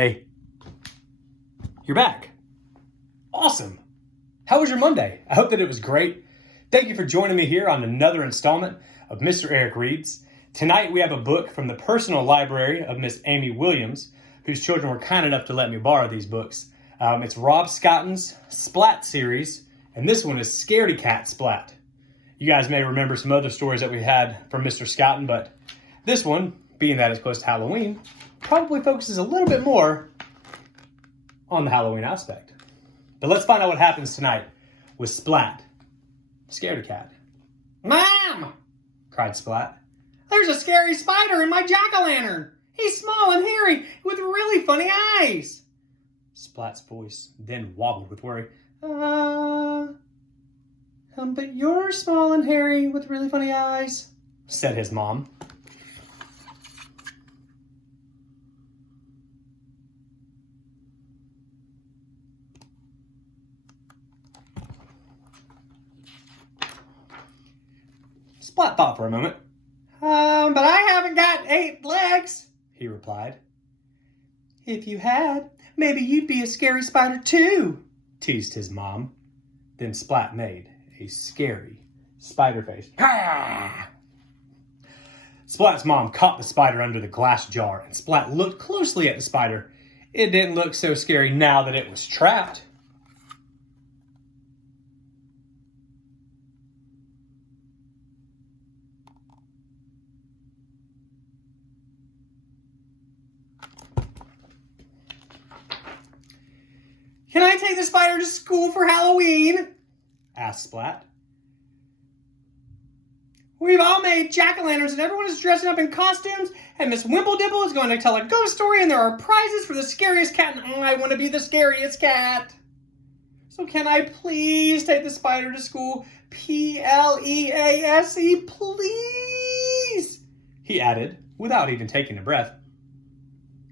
Hey, you're back. Awesome. How was your Monday? I hope that it was great. Thank you for joining me here on another installment of Mr. Eric Reads. Tonight we have a book from the personal library of Miss Amy Williams, whose children were kind enough to let me borrow these books. It's Rob Scotton's Splat series, and this one is Scaredy-Cat Splat. You guys may remember some other stories that we had from Mr. Scotton, but this one, being that it's close to Halloween, probably focuses a little bit more on the Halloween aspect. But let's find out what happens tonight with Splat, Scaredy-Cat. Mom! Cried Splat. There's a scary spider in my jack-o'-lantern. He's small and hairy with really funny eyes. Splat's voice then wobbled with worry. But you're small and hairy with really funny eyes, said his mom. Splat thought for a moment. But I haven't got 8 legs, he replied. If you had, maybe you'd be a scary spider too, teased his mom. Then Splat made a scary spider face. Ah! Splat's mom caught the spider under the glass jar, and Splat looked closely at the spider. It didn't look so scary now that it was trapped. Can I take the spider to school for Halloween? Asked Splat. We've all made jack-o'-lanterns and everyone is dressing up in costumes, and Miss Wimple-Dibble is going to tell a ghost story, and there are prizes for the scariest cat, and I want to be the scariest cat. So can I please take the spider to school? P-L-E-A-S-E, please, he added, without even taking a breath.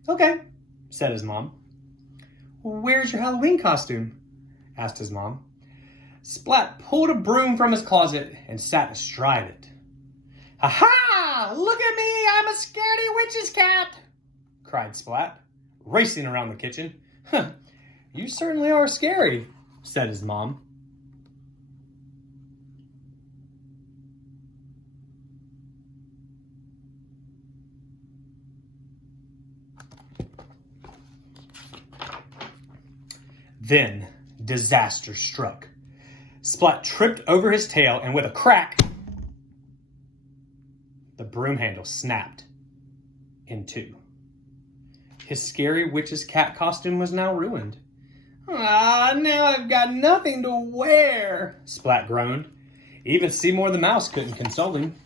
Okay, said his mom. Where's your Halloween costume? Asked his mom. Splat pulled a broom from his closet and sat astride it. Ha-ha! Look at me! I'm a scaredy witch's cat! Cried Splat, racing around the kitchen. Huh, you certainly are scary, said his mom. Then disaster struck. Splat tripped over his tail, and with a crack, the broom handle snapped in two. His scary witch's cat costume was now ruined. Now I've got nothing to wear, Splat groaned. Even Seymour the mouse couldn't console him.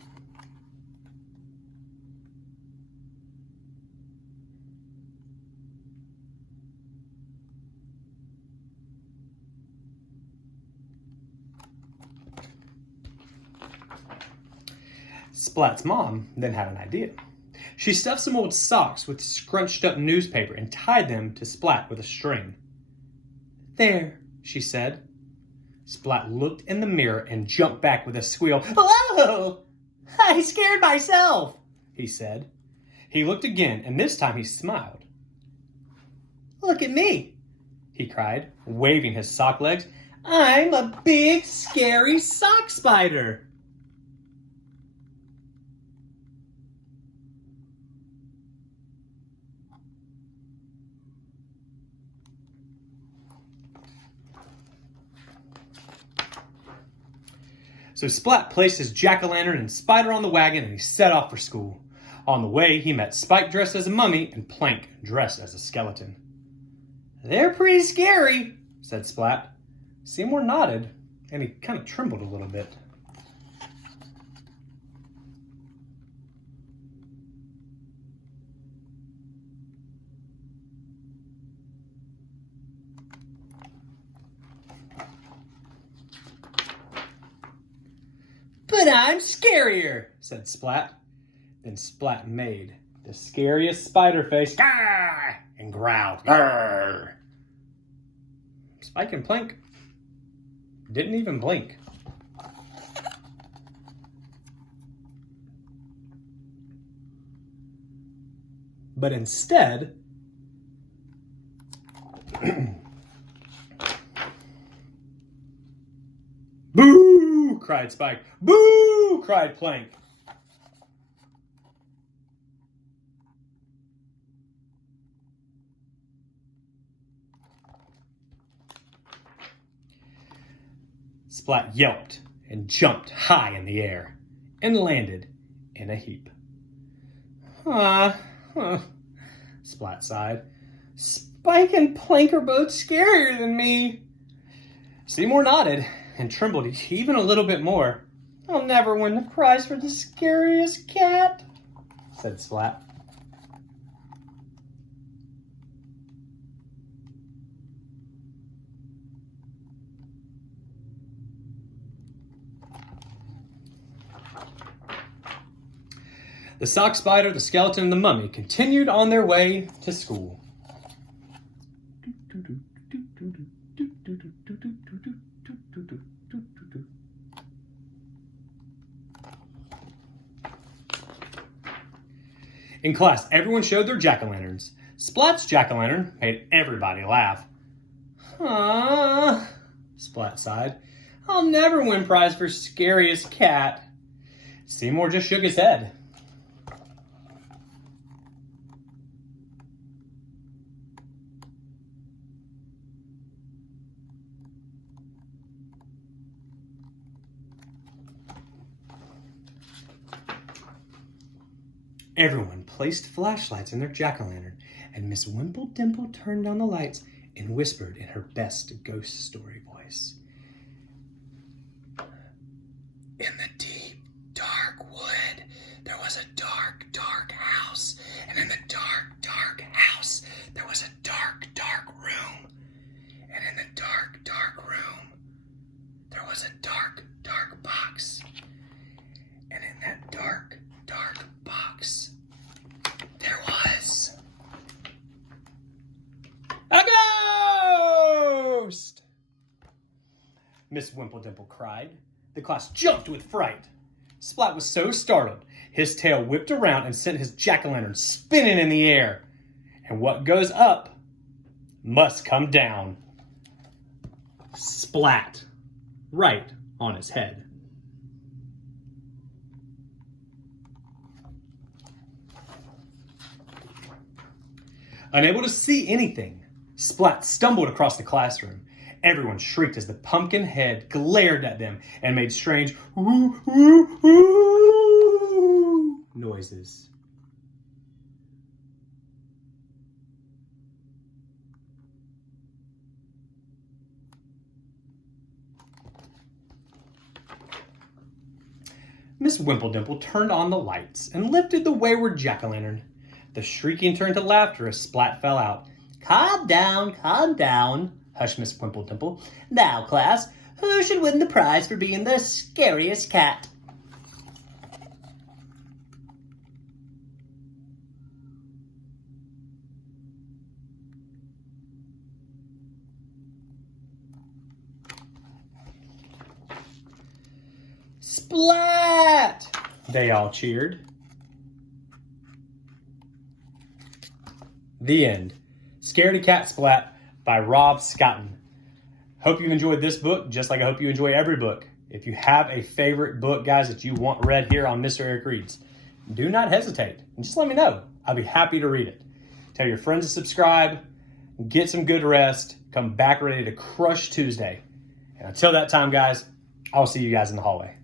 Splat's mom then had an idea. She stuffed some old socks with scrunched up newspaper and tied them to Splat with a string. There, she said. Splat looked in the mirror and jumped back with a squeal. Whoa! I scared myself, he said. He looked again, and this time he smiled. Look at me, he cried, waving his sock legs. I'm a big, scary sock spider. So Splat placed his jack-o'-lantern and spider on the wagon, and he set off for school. On the way, he met Spike dressed as a mummy and Plank dressed as a skeleton. They're pretty scary, said Splat. Seymour nodded, and he kind of trembled a little bit. But I'm scarier, said Splat. Then Splat made the scariest spider face and growled. Grr. Spike and Plank didn't even blink. But instead, Boo! Cried Spike. Boo! Cried Plank. Splat yelped and jumped high in the air and landed in a heap. Splat sighed. Spike and Plank are both scarier than me. Seymour nodded and trembled even a little bit more. I'll never win the prize for the scariest cat, said Splat. The sock spider, the skeleton, and the mummy continued on their way to school. In class, everyone showed their jack-o'-lanterns. Splat's jack-o'-lantern made everybody laugh. Splat sighed. I'll never win prize for scariest cat. Seymour just shook his head. Everyone placed flashlights in their jack-o'-lantern, and Miss Wimple Dimple turned on the lights and whispered in her best ghost story voice. In the deep, dark wood, there was a dark, dark house, and in the dark, dark house, there was a dark, dark room, and in the dark, dark room, there was a dark, dark box, and in that dark, dark box, there was a ghost! Miss Wimple-Dimple cried. The class jumped with fright. Splat was so startled, his tail whipped around and sent his jack-o'-lantern spinning in the air. And what goes up must come down. Splat, right on his head. Unable to see anything, Splat stumbled across the classroom. Everyone shrieked as the pumpkin head glared at them and made strange woo, woo, woo noises. Miss Wimple-Dimple turned on the lights and lifted the wayward jack-o'-lantern. The shrieking turned to laughter as Splat fell out. Calm down, hushed Miss Wimple-Dimple. Now, class, who should win the prize for being the scariest cat? Splat! They all cheered. The end. Scaredy-Cat Splat by Rob Scotton. Hope you've enjoyed this book, just like I hope you enjoy every book. If you have a favorite book, guys, that you want read here on Mr. Eric Reads, do not hesitate. And just let me know. I'll be happy to read it. Tell your friends to subscribe, get some good rest, come back ready to crush Tuesday. And until that time, guys, I'll see you guys in the hallway.